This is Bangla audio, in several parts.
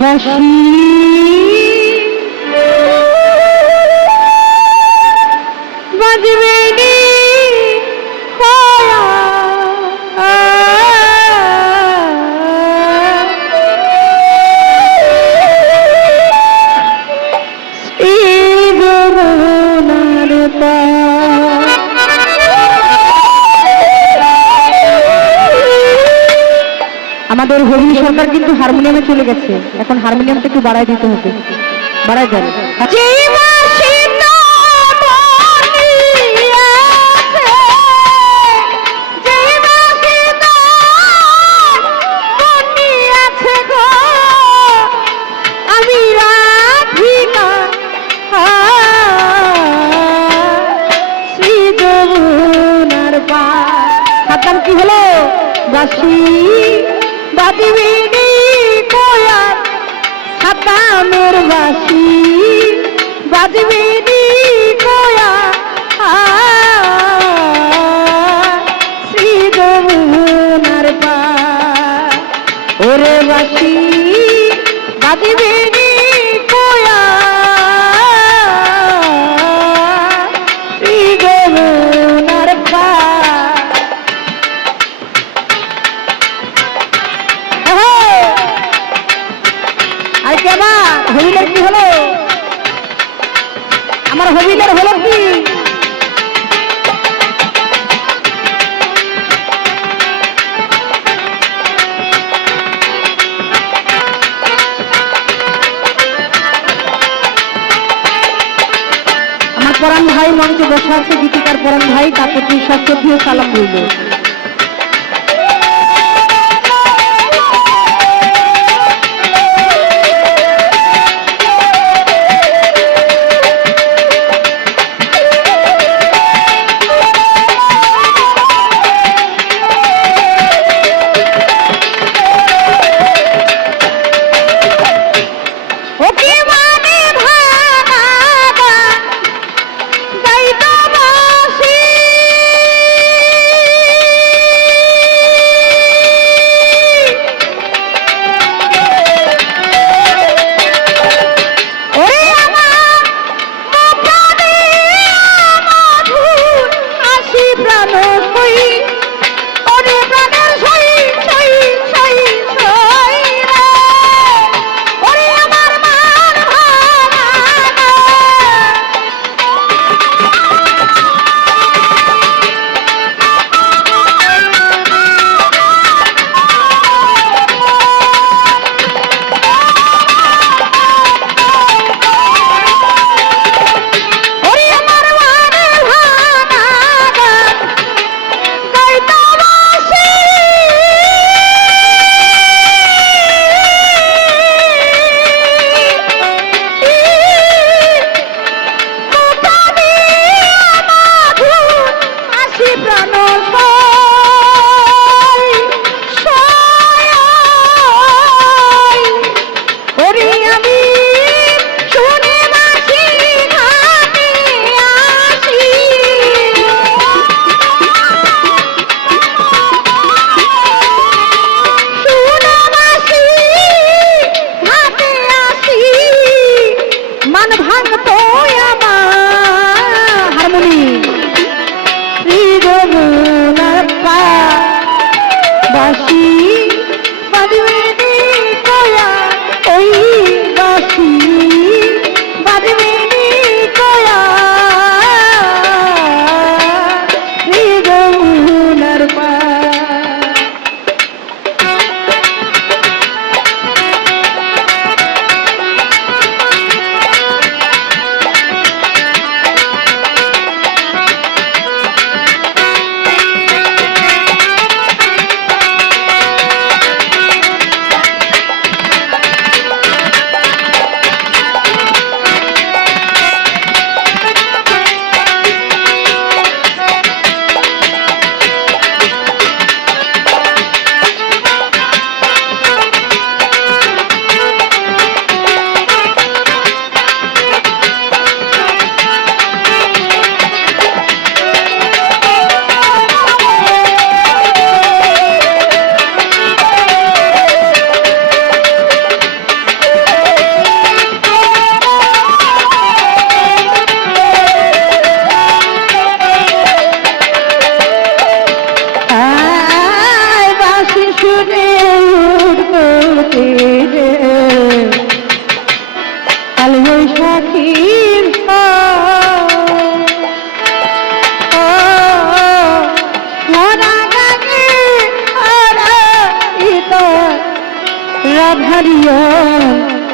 বাঁশি বাজবে নি কয়া আমাদের হরি সরকার কিন্তু হারমোনিয়ামে চলে গেছে, এখন হারমোনিয়ামটা একটু বাড়ায় দিতে হবে, বাড়ায় যান। কি হলো বাঁশি বাজবে নি কয়া সাতামের বাঁশি বাজবে নি কয়া শ্রী যমুনার পার ওরে বাঁশি বাজবে নি কয়া শ্রী যমুনার পার। হবিলের কি হলো? আমার হবিলের হলো কি? আমার পরাণ ভাই মঞ্চে বসা আছে, গীতিকার পরাণ ভাই, তার প্রতি সশ্রদ্ধ সালাম রইল।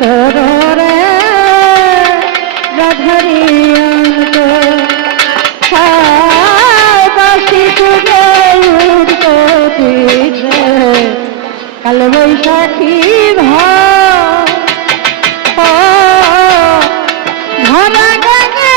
তোর রে রাধারি অন্তর বাসি তুলে উঠতো দিছে কাল বৈশাখী ঘনা গানে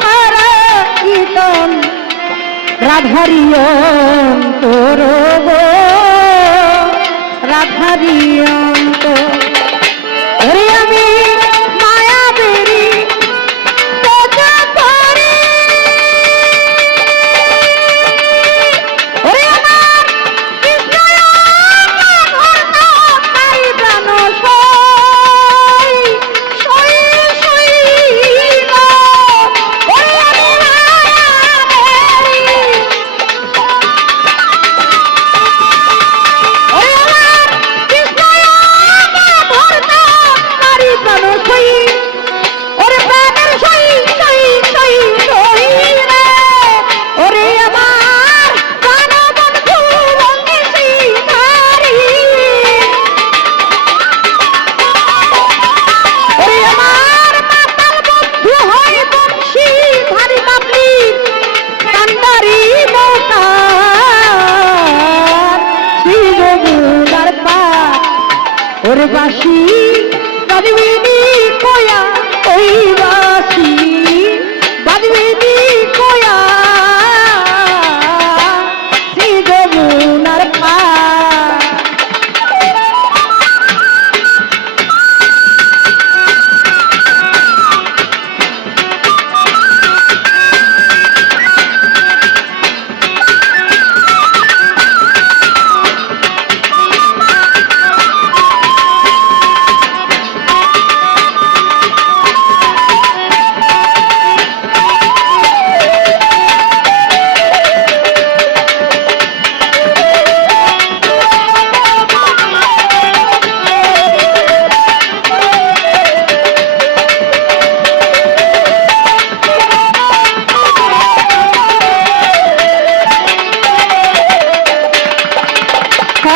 হারা কীর্তন রাধারি অন্তর গো রাধারি অন্তর ওরে আমি মায়া বেরি তোজা করি ওরে আমার কৃষ্ণ ঘরনা তাই প্রাণ সই সই সই গো ওরে আমি মায়া বেরি ওরে আমার কৃষ্ণ ঘরনা তাই প্রাণ সই ওরে প্রাণের সই সই সই সই রে ওরে আমার প্রাণ বন্ধু রঙে সীতারি ওরে আমার মাতাল বন্ধু হয় বংশী ভারী বাবলি কান্ডারি নৌকার শ্রী যমুনার পার ওরে বাসি বাজবিনি কয়া ওই বাসি বাজবিনি কয়া শ্রী যমুনার পার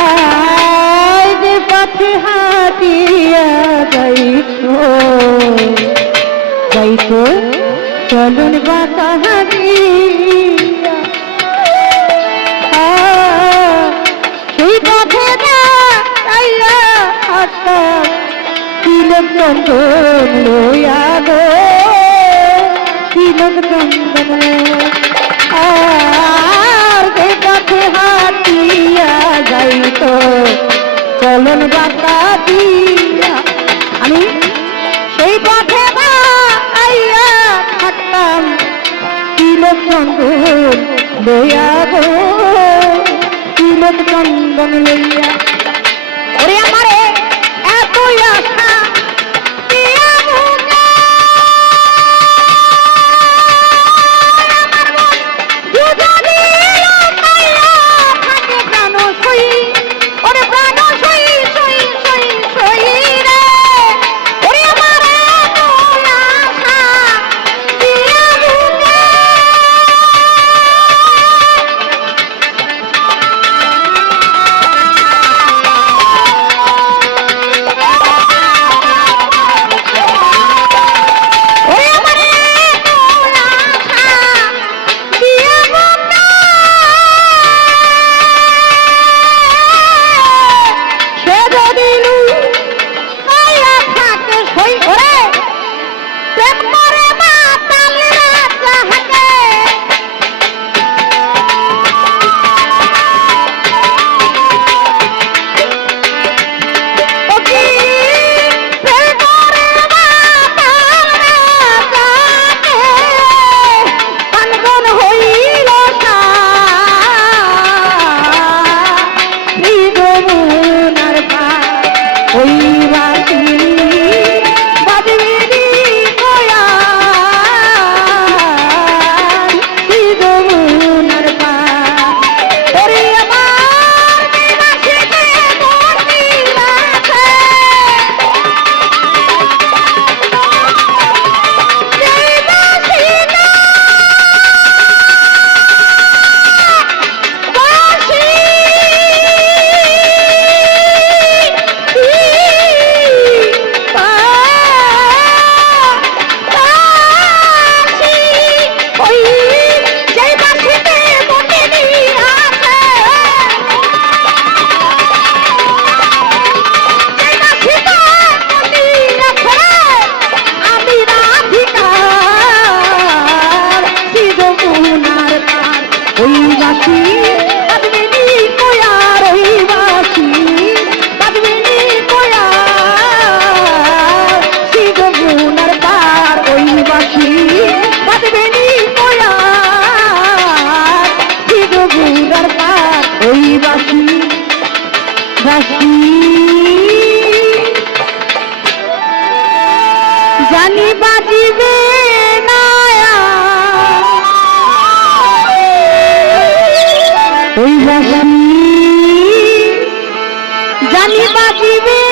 আজ পথে হাটিয়া যাইতো চলুন বাতা হাটিয়া সেই পথে যাইয়া হাটা তিলক চন্দন লইয়া গো তিলক চন্দন আর সেই পথে হাটিয়া যাইতো চলন বাতা দিয়া আমি সেই পথে আইয়া থাকতাম তিলক চন্দন লইয়া গো তিলক চন্দন লইয়া ওরে আমারে এতই আশা দিয়া মুখে আমার মন দুজনে লুকাইয়া থাকে প্রাণ সই ওরে প্রাণ সই সই সই সই রে ওরে আমার এতই আশা দিয়া মুখে ওই বাসি বাসি জানি বাজিবে না ওই বাসি জানি বাজিবে